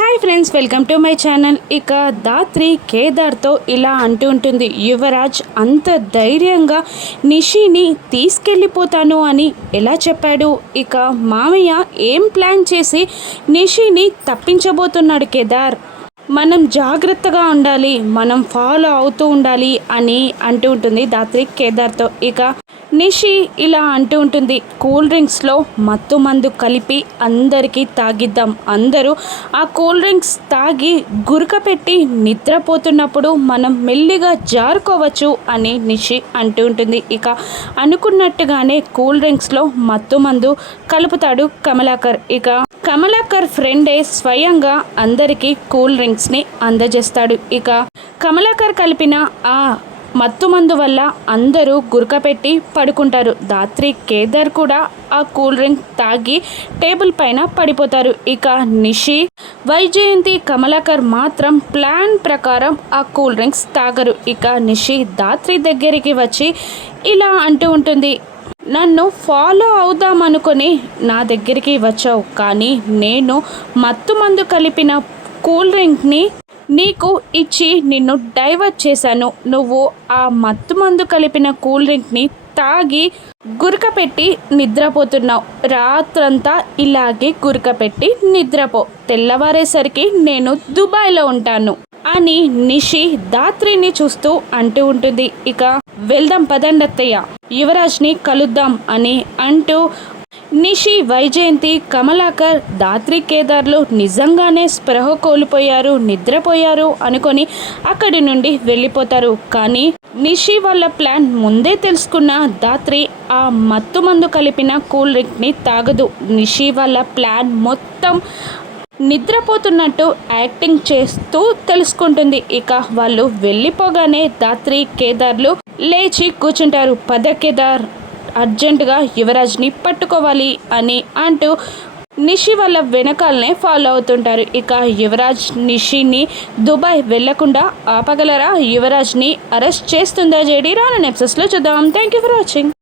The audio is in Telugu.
Hi friends, welcome to my channel. ఇక ధాత్రి కేదార్తో ఇలా అంటూ ఉంటుంది, యువరాజ్ అంత ధైర్యంగా నిషిని తీసుకెళ్ళిపోతాను అని ఎలా చెప్పాడు? ఇక మామయ్య ఏం ప్లాన్ చేసి నిషిని తప్పించబోతున్నాడు కేదార్? మనం జాగ్రత్తగా ఉండాలి, మనం ఫాలో అవుతూ ఉండాలి అని అంటూ ఉంటుంది ధాత్రి కేదార్తో. ఇక నిషి ఇలా అంటూ ఉంటుంది, కూల్ డ్రింక్స్లో మత్తు మందు కలిపి అందరికీ తాగిద్దాం. అందరూ ఆ కూల్ డ్రింక్స్ తాగి గురక పెట్టి నిద్రపోతున్నప్పుడు మనం మెల్లిగా జారుకోవచ్చు అని నిషి అంటూ ఉంటుంది. ఇక అనుకున్నట్టుగానే కూల్ డ్రింక్స్లో మత్తు మందు కలుపుతాడు కమలాకర్. ఇక కమలాకర్ ఫ్రెండే స్వయంగా అందరికీ కూల్ డ్రింక్స్ని అందజేస్తాడు. ఇక కమలాకర్ కలిపిన ఆ మత్తు మందు వల్ల అందరూ గురకపెట్టి పడుకుంటారు. ధాత్రి కేదార్ కూడా ఆ కూల్ డ్రింక్ తాగి టేబుల్ పైన పడిపోతారు. ఇక నిషి, వైజయంతి, కమలాకర్ మాత్రం ప్లాన్ ప్రకారం ఆ కూల్ డ్రింక్స్ తాగరు. ఇక నిషి ధాత్రి దగ్గరికి వచ్చి ఇలా అంటూ ఉంటుంది, నన్ను ఫాలో అవుదామనుకొని నా దగ్గరికి వచ్చావు, కానీ నేను మత్తు మందు కలిపిన కూల్ డ్రింక్ని నీకు ఇచ్చి నిన్ను డైవర్ట్ చేశాను. నువ్వు ఆ మత్తు మందు కలిపిన కూల్ డ్రింక్ని తాగి గురకపెట్టి నిద్రపోతున్నావు. రాత్రంతా ఇలాగే గురకపెట్టి నిద్రపో, తెల్లవారేసరికి నేను దుబాయ్లో ఉంటాను అని నిషి ధాత్రిని చూస్తూ అంటూ ఉంటుంది. ఇక వెళ్దాం పదండత్తయ్య, యువరాజ్ని కలుద్దాం అని అంటూ నిషి, వైజయంతి, కమలాకర్, ధాత్రి కేదార్లు నిజంగానే స్పృహ కోల్పోయారు, నిద్రపోయారు అనుకొని అక్కడి నుండి వెళ్ళిపోతారు. కానీ నిషి వాళ్ళ ప్లాన్ ముందే తెలుసుకున్న ధాత్రి ఆ మత్తు మందు కలిపిన కూల్ డ్రింక్ని తాగదు. నిషి వాళ్ళ ప్లాన్ మొత్తం నిద్రపోతున్నట్టు యాక్టింగ్ చేస్తూ తెలుసుకుంటుంది. ఇక వాళ్ళు వెళ్ళిపోగానే ధాత్రి కేదార్లు లేచి కూర్చుంటారు. పద కేదార్, అర్జెంటుగా యువరాజ్ని పట్టుకోవాలి అని అంటూ నిషి వాళ్ళ వెనకాలనే ఫాలో అవుతుంటారు. ఇక యువరాజ్ నిషిని దుబాయ్ వెళ్లకుండా ఆపగలరా? యువరాజ్ని అరెస్ట్ చేస్తుందా జేడీ? రాను ఎపిసోడ్స్లో చూద్దాం. Thank you for watching.